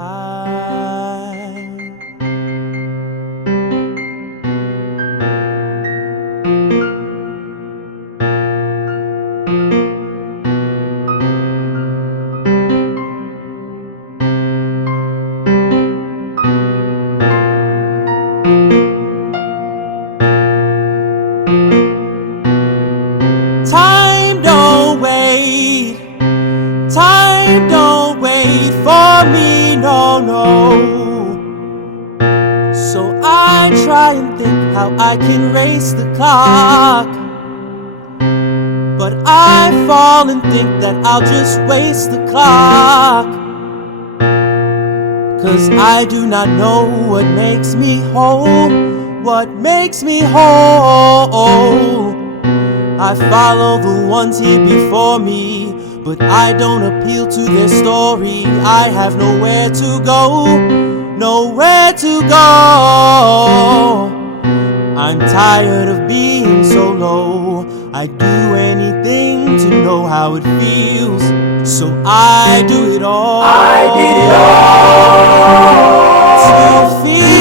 time. Time don't wait, time don't wait for me, no, no. So I try and think how I can race the clock, but I fall and think that I'll just waste the clock. 'Cause I do not know what makes me whole, what makes me whole. I follow the ones here before me, but I don't appeal to their story. I have nowhere to go, nowhere to go. I'm tired of being so low. I'd do anything to know how it feels, so I do it all. I did it all to feel